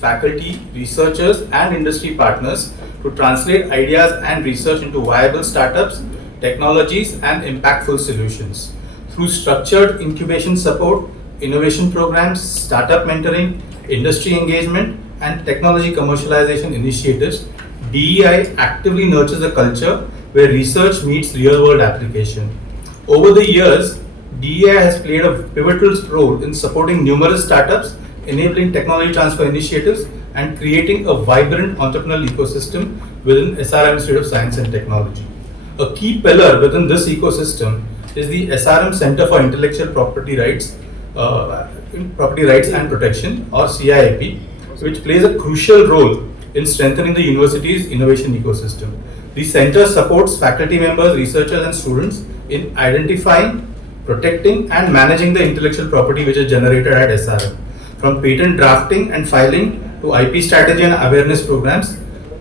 faculty, researchers and industry partners to translate ideas and research into viable startups, technologies and impactful solutions. Through structured incubation support, innovation programs, startup mentoring, industry engagement and technology commercialization initiatives, DEI actively nurtures a culture where research meets real-world application. Over the years, DEI has played a pivotal role in supporting numerous startups, enabling technology transfer initiatives, and creating a vibrant entrepreneurial ecosystem within SRM Institute of Science and Technology. A key pillar within this ecosystem is the SRM Center for Intellectual Property Rights and Protection, or CIP, which plays a crucial role in strengthening the university's innovation ecosystem. The center supports faculty members, researchers and students in identifying, protecting and managing the intellectual property which is generated at SRM. From patent drafting and filing to IP strategy and awareness programs,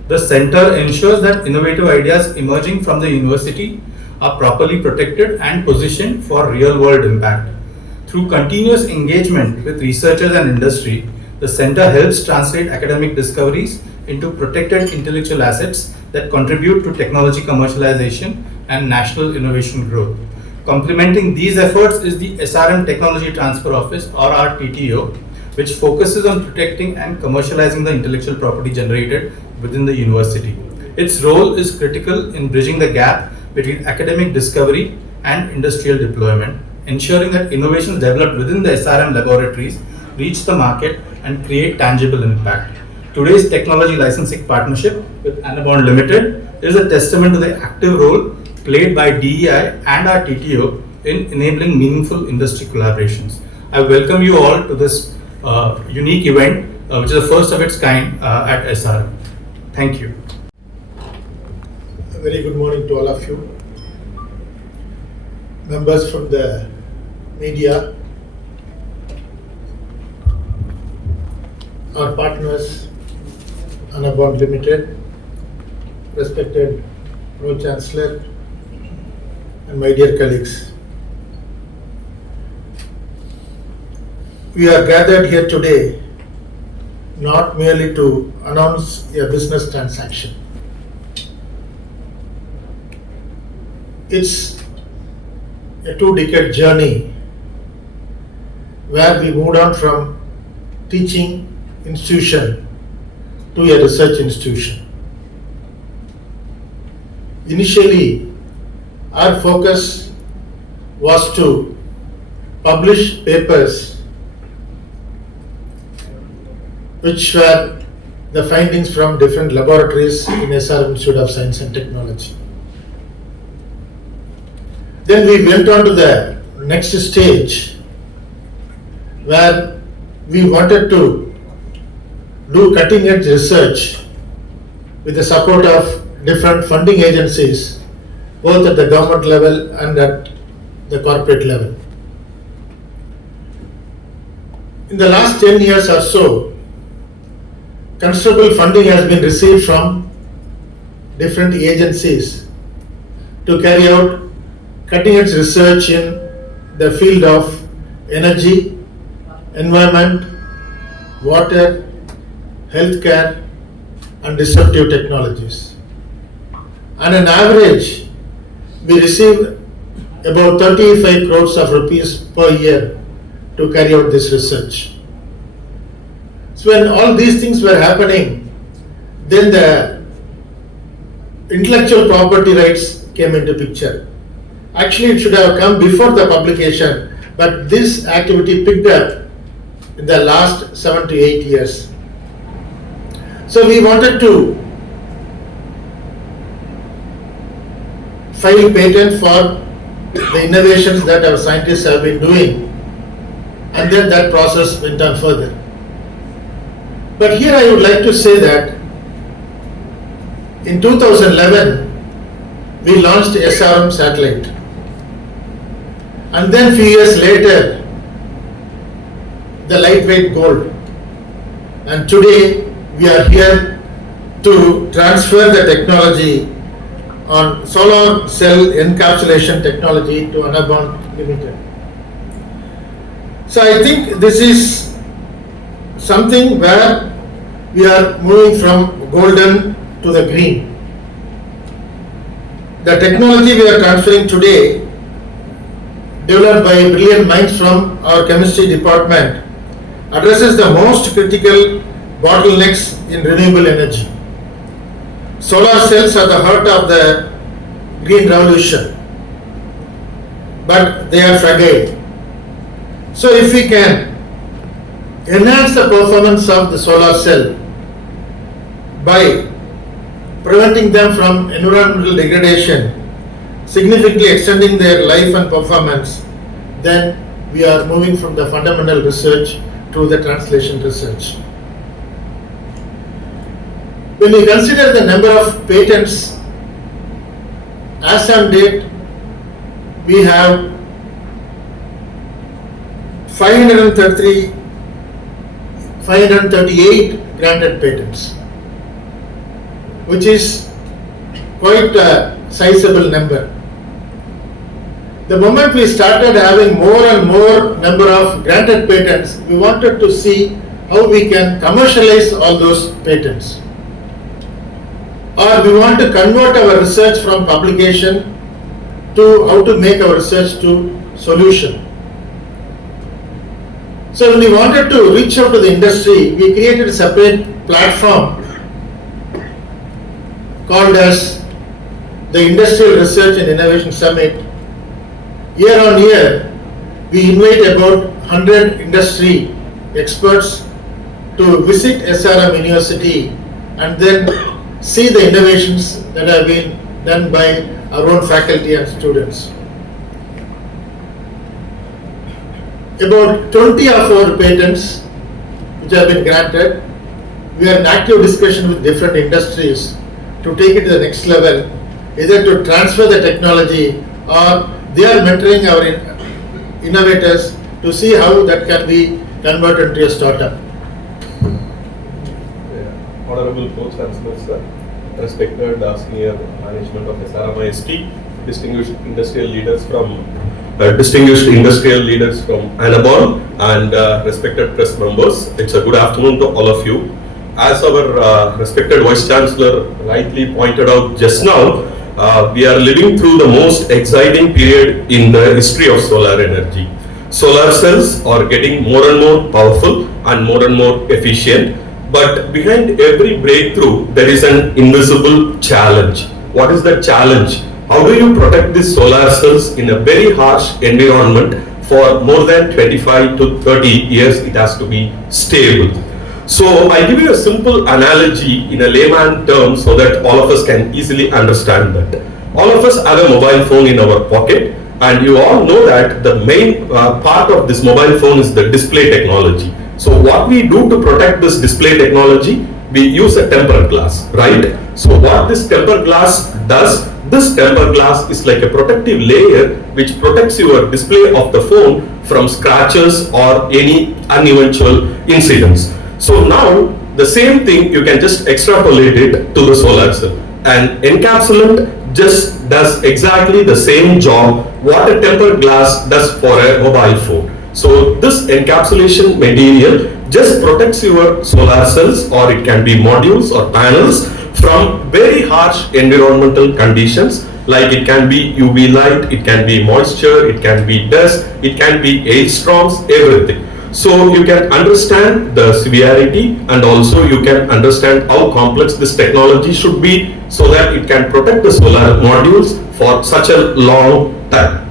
the center ensures that innovative ideas emerging from the university are properly protected and positioned for real-world impact. Through continuous engagement with researchers and industry, the center helps translate academic discoveries into protected intellectual assets that contribute to technology commercialization and national innovation growth. Complementing these efforts is the SRM Technology Transfer Office, or our TTO, which focuses on protecting and commercializing the intellectual property generated within the university. Its role is critical in bridging the gap between academic discovery and industrial deployment, ensuring that innovations developed within the SRM laboratories reach the market and create tangible impact. Today's technology licensing partnership with Anabond Limited is a testament to the active role played by DEI and our TTO in enabling meaningful industry collaborations. I welcome you all to this unique event, which is the first of its kind at SRM. Thank you. A very good morning to all of you. Members from the media, our partners, Anabond Limited, respected Pro-Chancellor, and my dear colleagues. We are gathered here today not merely to announce a business transaction. It's a 2-decade journey where we moved on from teaching institution to a research institution. Initially, our focus was to publish papers which were the findings from different laboratories in SRM Institute of Science and Technology. Then we went on to the next stage where we wanted to do cutting edge research with the support of different funding agencies, both at the government level and at the corporate level. In the last 10 years or so, considerable funding has been received from different agencies to carry out cutting edge research in the field of energy, environment, water, healthcare and disruptive technologies. On an average, we receive about 35 crores of rupees per year to carry out this research. So when all these things were happening, then the intellectual property rights came into picture. Actually, it should have come before the publication, but this activity picked up in the last 7 to 8 years. So we wanted to file patent for the innovations that our scientists have been doing, and then that process went on further. But here I would like to say that in 2011, we launched SRM satellite. And then few years later, the lightweight gold. And today, we are here to transfer the technology on solar cell encapsulation technology to Anabond Limited. So I think this is something where we are moving from golden to the green. The technology we are transferring today, developed by brilliant minds from our chemistry department, addresses the most critical bottlenecks in renewable energy. Solar cells are the heart of the green revolution, but they are fragile. So if we can enhance the performance of the solar cell by preventing them from environmental degradation, significantly extending their life and performance, then we are moving from the fundamental research to the translation research. When we consider the number of patents, as on date, we have 538 granted patents, which is quite a sizable number. The moment we started having more and more number of granted patents, we wanted to see how we can commercialize all those patents. Or we want to convert our research from publication to how to make our research to solution. So when we wanted to reach out to the industry, we created a separate platform called as the Industrial Research and Innovation Summit. Year on year, we invite about 100 industry experts to visit SRM University and then see the innovations that have been done by our own faculty and students. About 20 of our patents which have been granted, we are in active discussion with different industries to take it to the next level, either to transfer the technology or they are mentoring our innovators to see how that can be converted into a startup. Honorable Co-Chancellor, sir, respected senior management of SRMIST, distinguished industrial leaders from Anabond, and respected press members. It's a good afternoon to all of you. As our respected Vice Chancellor rightly pointed out just now, we are living through the most exciting period in the history of solar energy. Solar cells are getting more and more powerful and more efficient. But behind every breakthrough, there is an invisible challenge. What is the challenge? How do you protect these solar cells in a very harsh environment for more than 25 to 30 years? It has to be stable. So I give you a simple analogy in a layman term so that all of us can easily understand that. All of us have a mobile phone in our pocket, and you all know that the main part of this mobile phone is the display technology. So what we do to protect this display technology, we use a tempered glass, right? So what this tempered glass does, this tempered glass is like a protective layer which protects your display of the phone from scratches or any uneventual incidents. So now the same thing you can just extrapolate it to the solar cell. And encapsulant just does exactly the same job what a tempered glass does for a mobile phone. So this encapsulation material just protects your solar cells, or it can be modules or panels, from very harsh environmental conditions, like it can be UV light, it can be moisture, it can be dust, it can be hailstorms, everything. So you can understand the severity, and also you can understand how complex this technology should be so that it can protect the solar modules for such a long time.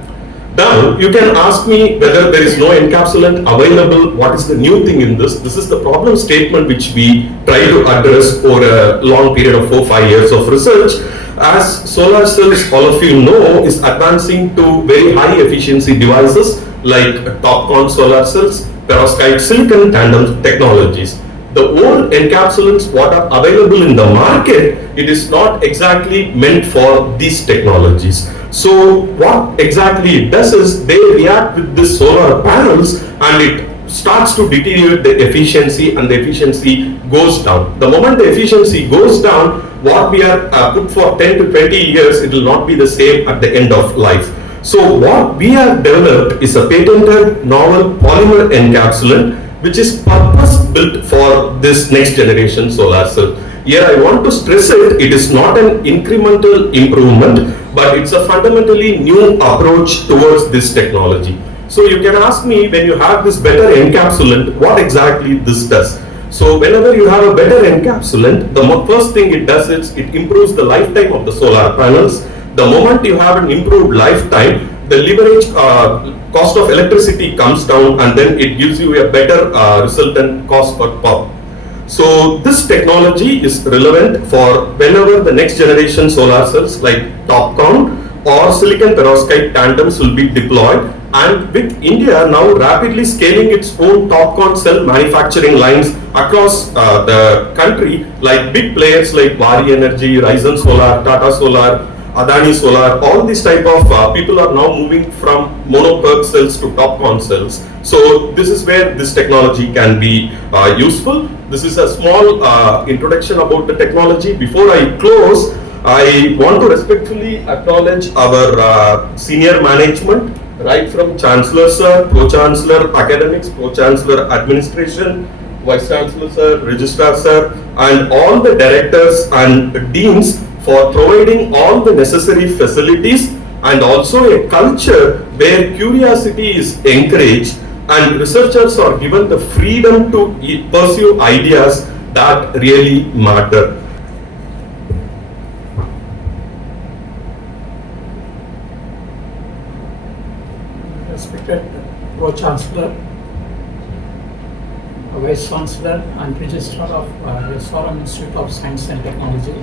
Now, you can ask me whether there is no encapsulant available, what is the new thing in this? This is the problem statement which we try to address over a long period of 4-5 years of research. As solar cells, all of you know, is advancing to very high efficiency devices like TOPCon solar cells, perovskite silicon tandem technologies. The old encapsulants what are available in the market, it is not exactly meant for these technologies. So what exactly it does is they react with the solar panels and it starts to deteriorate the efficiency, and the efficiency goes down. The moment the efficiency goes down, what we are put for 10 to 20 years, it will not be the same at the end of life. So what we have developed is a patented novel polymer encapsulant which is purpose built for this next generation solar cell. Here I want to stress it is not an incremental improvement, but it's a fundamentally new approach towards this technology. So you can ask me, when you have this better encapsulant, what exactly this does? So whenever you have a better encapsulant, the first thing it does is it improves the lifetime of the solar panels. The moment you have an improved lifetime, the leverage cost of electricity comes down, and then it gives you a better resultant cost per power. So this technology is relevant for whenever the next generation solar cells like TOPCon or silicon perovskite tandems will be deployed, and with India now rapidly scaling its own TOPCon cell manufacturing lines across the country, like big players like Vari Energy, Ryzen Solar, Tata Solar, Adani Solar, all these type of people are now moving from mono PERC cells to TOPCon cells. So this is where this technology can be useful. This is a small introduction about the technology. Before I close, I want to respectfully acknowledge our senior management, right from Chancellor Sir, Pro-Chancellor Academics, Pro-Chancellor Administration, Vice Chancellor Sir, Registrar Sir, and all the directors and deans for providing all the necessary facilities, and also a culture where curiosity is encouraged and researchers are given the freedom to pursue ideas that really matter. Respected Pro-Chancellor, Vice Chancellor and Registrar of SRM Institute of Science and Technology,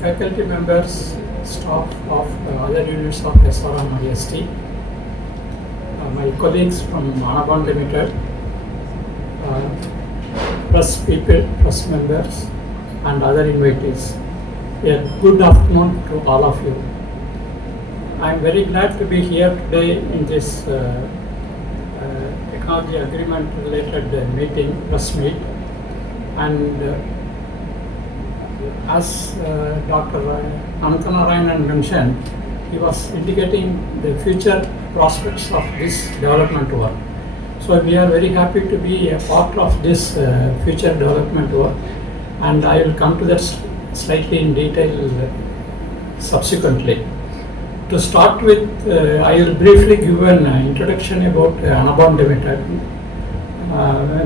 faculty members, staff of other units of SRMIST, my colleagues from Anabond Limited, press people, press members and other invitees. A good afternoon to all of you. I am very glad to be here today in this technology agreement related meeting, press meet, and as Dr. Ananthanarayanan mentioned, he was indicating the future prospects of this development work. So we are very happy to be a part of this future development work, and I will come to that slightly in detail subsequently. To start with, I will briefly give an introduction about Anabond Limited.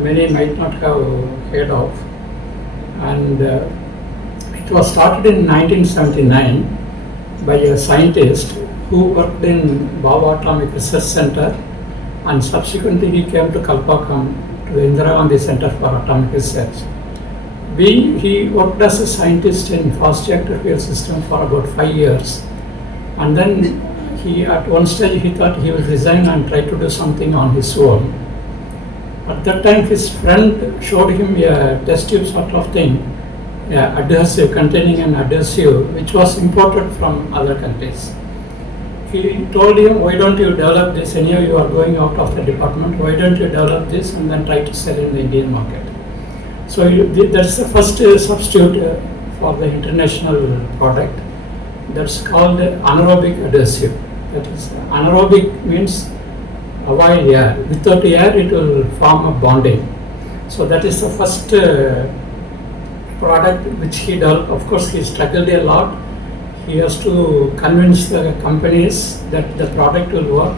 Many might not have heard of, and it was started in 1979 by a scientist who worked in Bhabha Atomic Research Center, and subsequently he came to Kalpakkam to the Indira Gandhi Center for Atomic Research. He worked as a scientist in fast reactor fuel system for about 5 years, and then at one stage he thought he would resign and try to do something on his own. At that time his friend showed him a test tube sort of thing, adhesive, containing an adhesive which was imported from other countries. He told him, why don't you develop this, anyhow you are going out of the department, why don't you develop this and then try to sell in the Indian market. So that's the first substitute for the international product. That's called anaerobic adhesive. That is, anaerobic means avoid air. Without air it will form a bonding. So that is the first product which he developed. Of course he struggled a lot. He has to convince the companies that the product will work.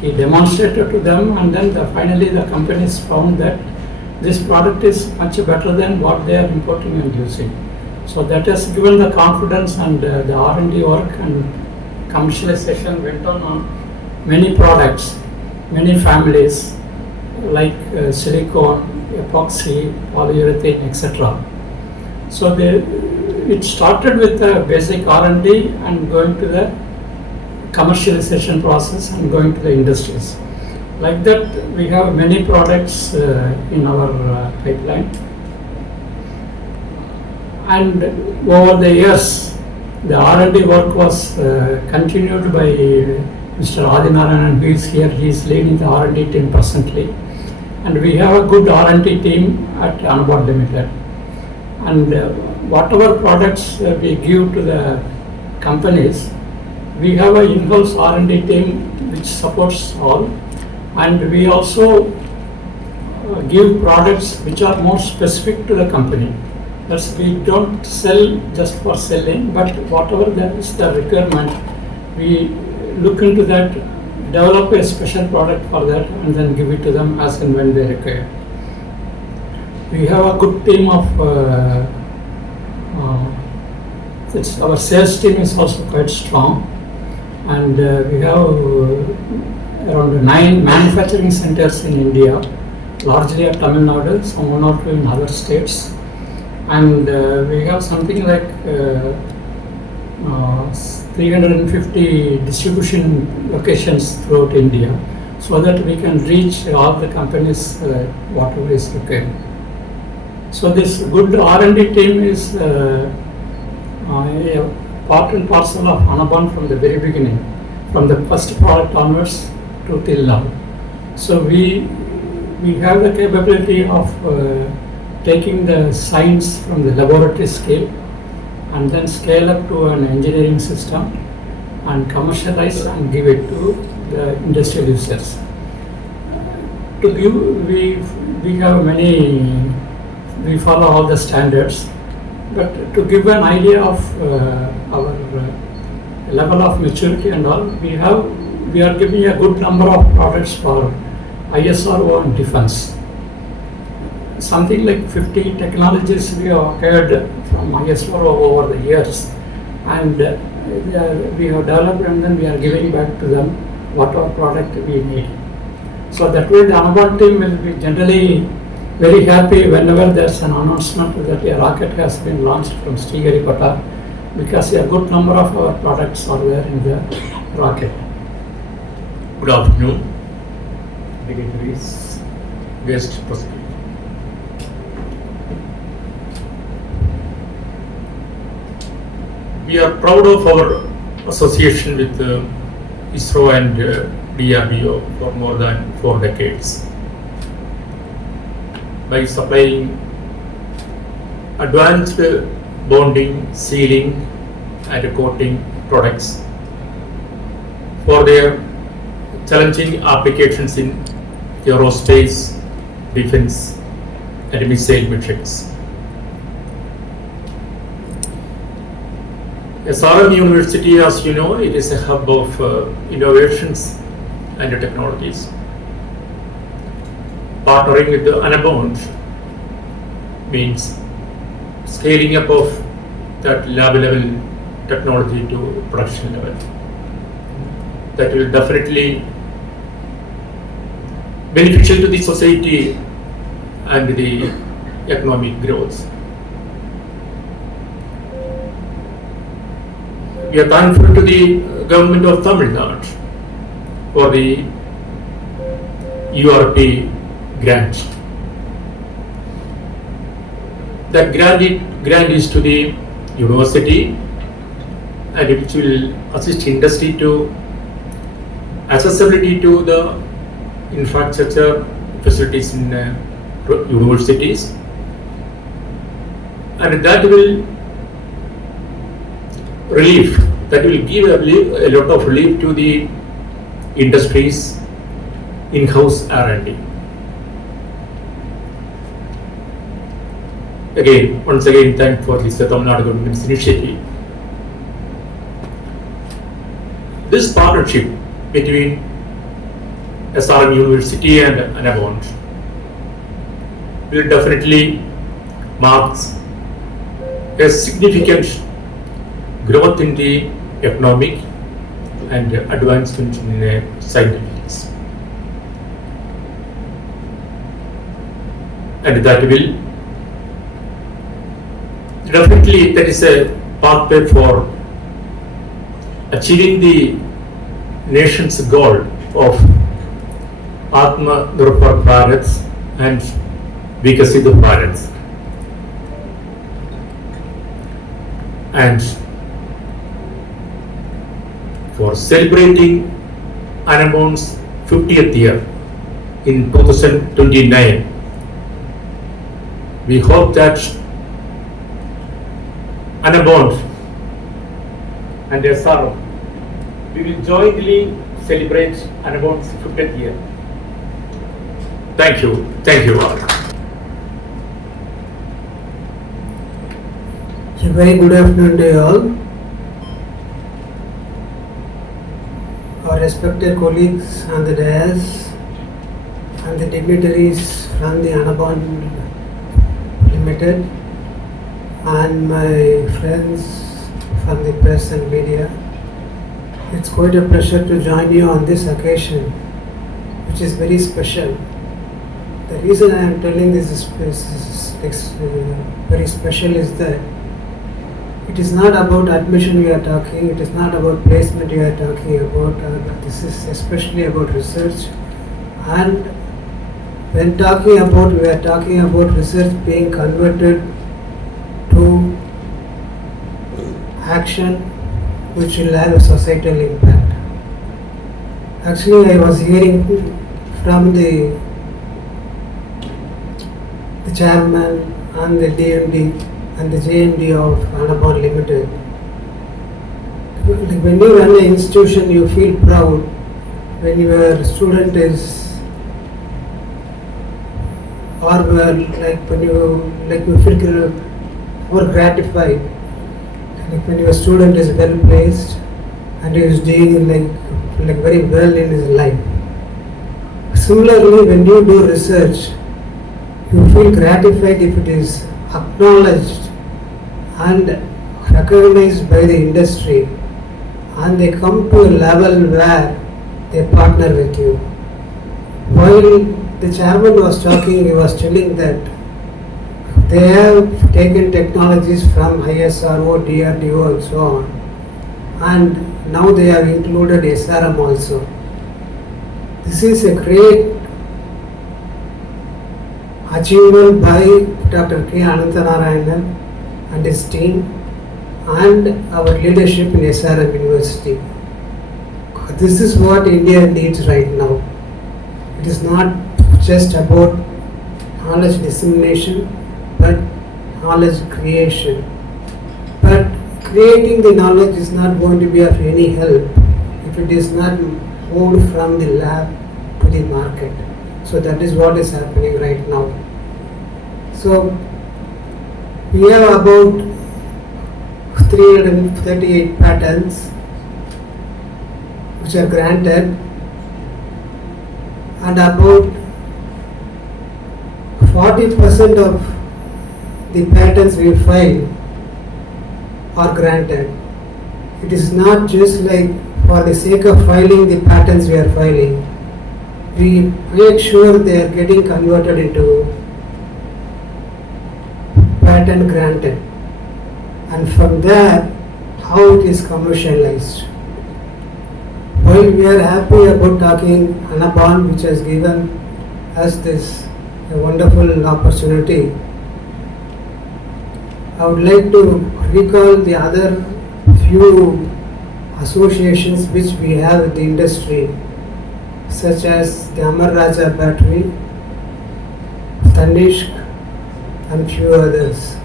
He demonstrated to them, and then finally the companies found that this product is much better than what they are importing and using. So that has given the confidence, and the R&D work and commercialization went on many products, many families like silicone, epoxy, polyurethane, etc. So it started with the basic R&D and going to the commercialization process and going to the industries. Like that, we have many products in our pipeline. And over the years, the R&D work was continued by Mr. Adinarayanan, who is here. He is leading the R&D team presently. And we have a good R&D team at Anabond Limited. And whatever products we give to the companies, we have an in-house R&D team which supports all. and we also give products which are more specific to the company. That's, we don't sell just for selling, but whatever there is the requirement, we look into that, develop a special product for that, and then give it to them as and when they require. We have a good team of our sales team is also quite strong, and we have around 9 manufacturing centers in India, largely at Tamil Nadu, some 1 or 2 in other states, and we have something like 350 distribution locations throughout India, so that we can reach all the companies whatever is required. So this good R&D team is a part and parcel of Anabond from the very beginning, from the first product onwards to till now. So we have the capability of taking the science from the laboratory scale and then scale up to an engineering system and commercialize and give it to the industrial users. To give, we have many, we follow all the standards, but to give an idea of our level of maturity and all, we are giving a good number of products for ISRO and defense. Something like 50 technologies we have acquired from ISRO over the years, and we have developed, and then we are giving back to them whatever product we need. So that way the Anabond team will be generally very happy whenever there's an announcement that a rocket has been launched from Sriharipata, because a good number of our products are there in the rocket. Good afternoon, dignitaries, guests present. We are proud of our association with ISRO and DRDO for more than 4 decades. By supplying advanced bonding, sealing and coating products for their challenging applications in aerospace, defense and missile missions. SRM University, as you know, it is a hub of innovations and technologies. Partnering with the Anabond means scaling up of that lab level technology to production level. That will definitely beneficial to the society and the economic growth. We are thankful to the government of Tamil Nadu for the URP grant. That grant is to the university, and it will assist industry to accessibility to the infrastructure facilities in universities, and that will give a lot of relief to the industries in-house R&D. Once again, thank for this Tamil Nadu government's initiative. This partnership between SRM University and Anabond will definitely mark a significant growth in the economic and advancement in scientific. And that will definitely, that is a pathway for achieving the nation's goal of Atma Nirbhar Bharat and Vikasit Bharat. And for celebrating Anabond's 50th year in 2029, we hope that Anabond and SRM, we will jointly celebrate Anabond's 50th year Thank you all. A very good afternoon to you all. Our respected colleagues on the dais and the dignitaries from the Anabond Limited and my friends from the press and media. It's quite a pleasure to join you on this occasion, which is very special. The reason I am telling this is very special is that it is not about admission we are talking, it is not about placement we are talking about, but this is especially about research. And when talking about, we are talking about research being converted to action which will have a societal impact. Actually, I was hearing from the chairman and the DMD and the JMD of Anabond Limited. When you run an institution, you feel proud when your student is, or when you feel more gratified, like when your student is well placed and he is doing like very well in his life. Similarly, when you do research, you feel gratified if it is acknowledged and recognized by the industry and they come to a level where they partner with you. While the chairman was talking, he was telling that they have taken technologies from ISRO, DRDO and so on, and now they have included SRM also. This is a great achievement by Dr. K. Ananthanarayanan and his team and our leadership in SRM University. This is what India needs right now. It is not just about knowledge dissemination, but knowledge creation. But creating the knowledge is not going to be of any help if it is not moved from the lab to the market. So that is what is happening right now. So we have about 338 patents which are granted, and about 40% of the patents we file are granted. It is not just like for the sake of filing the patents we are filing. We make sure they are getting converted into patent granted, and from there how it is commercialized. While we are happy about talking Anabond, which has given us this a wonderful opportunity, I would like to recall the other few associations which we have with the industry, such as the Amar Raja Battery, Tanishq, and few others.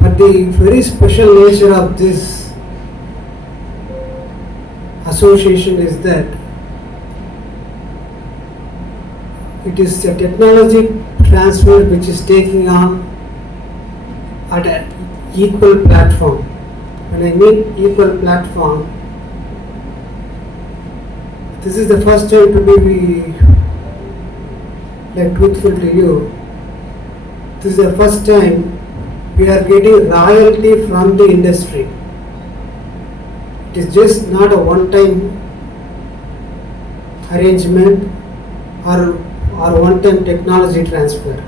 But the very special nature of this association is that it is a technology transfer which is taking on at an equal platform. When I mean equal platform, this is the first time to be truthful to you. This is the first time we are getting royalty from the industry. It is just not a one-time arrangement or one-time technology transfer.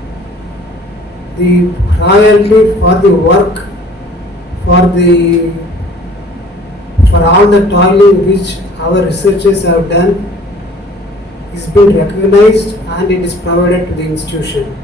The royalty for the work, for all the toiling which our researchers have done is being recognized and it is provided to the institution.